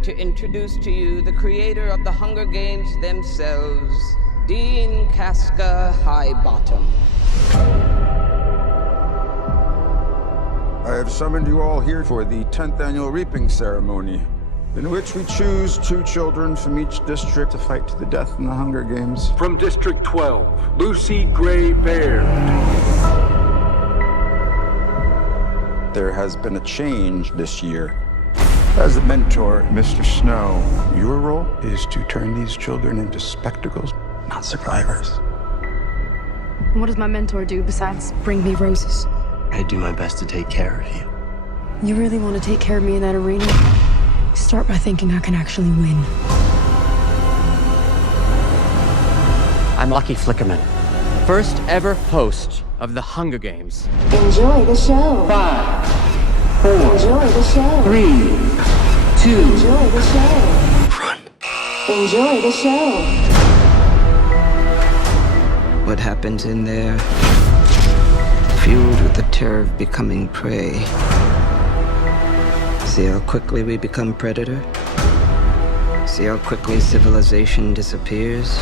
like to introduce to you the creator of the Hunger Games themselves, Dean Casca Highbottom. I have summoned you all here for the 10th annual reaping ceremony, in which we choose 2 children from each district to fight to the death in the Hunger Games. From District 12, Lucy Gray Baird. There has been a change this year. As the mentor, Mr. Snow, your role is to turn these children into spectacles, not survivors. What does my mentor do besides bring me roses? I do my best to take care of you. You really want to take care of me in that arena? Start by thinking I can actually win. I'm Lucky Flickerman, first ever host of the Hunger Games. Enjoy the show. 5, 4, Enjoy the show. 3, 2. Enjoy the show. Run. Enjoy the show. What happens in there, fueled with the terror of becoming prey. See how quickly we become predator? See how quickly civilization disappears?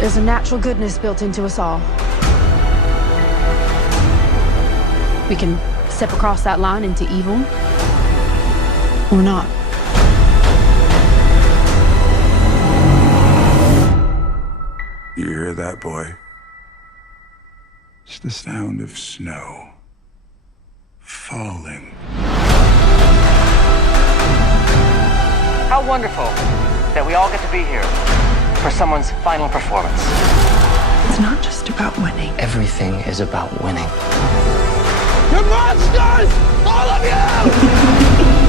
There's a natural goodness built into us all. We can step across that line into evil, or not. You hear that, boy? It's the sound of snow falling. How wonderful that we all get to be here for someone's final performance. It's not just about winning. Everything is about winning. You monsters! All of you!